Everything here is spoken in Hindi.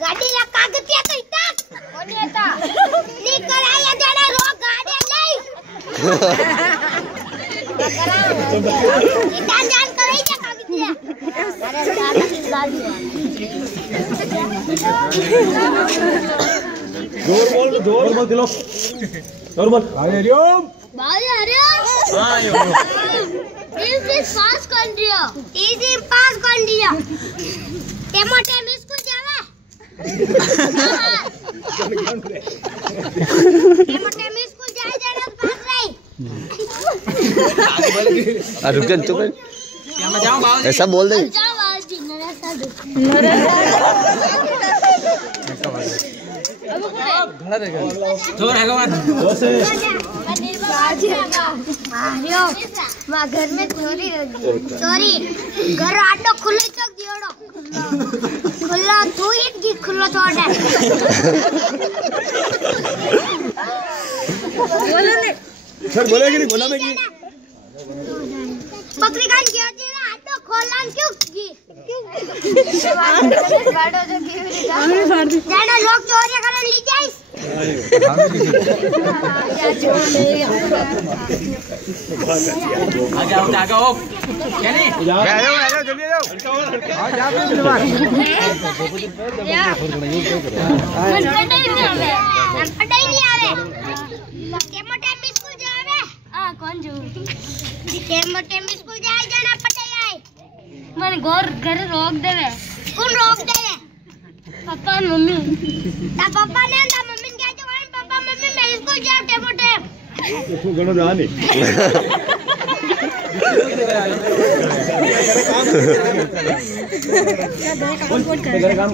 गाडीला कागदच्या कळतात कोणी येता नी करायला देणार रोग गाड्या नाही इथं जाण करायच्या कागदच्या अरे सारखी गाडी जोर बोल दिलो जोर बोल हरिओम भाई हरिओम हां यो इजी पास कर दिया टमाटे में स्कूल जावे टमाटे में स्कूल जाए जाना पास नहीं रुक जा चुप क्या मैं जाऊं बाबू ऐसा बोल दे जाओ आज नरा सा जोर है भगवान जोर से घर में चोरी घर आटो खुले चक दियोड़ो खुला तू ही खुला छोड़ बोलो ने सर बोलेगी नहीं बोला मैं की बकरी कान गया तेरा आटो खोलान क्यों की गाड़ो जो की जाना लोग चोरी करन ली जाइस आ जाओ क्या नहीं आ जाओ जल्दी आ जाओ आ जाओ पढ़ाई नहीं आवे केमो टाइम स्कूल जावे हां कौन जो केमो टाइम स्कूल जाए जाना पढ़ाई आए मन घर रोक देवे कौन रोक देवे पापा और मम्मी ता पापा ने ता मम्मी क्या जो पापा मम्मी मैं स्कूल जाऊं केमो टाइम तू गनो जाने काम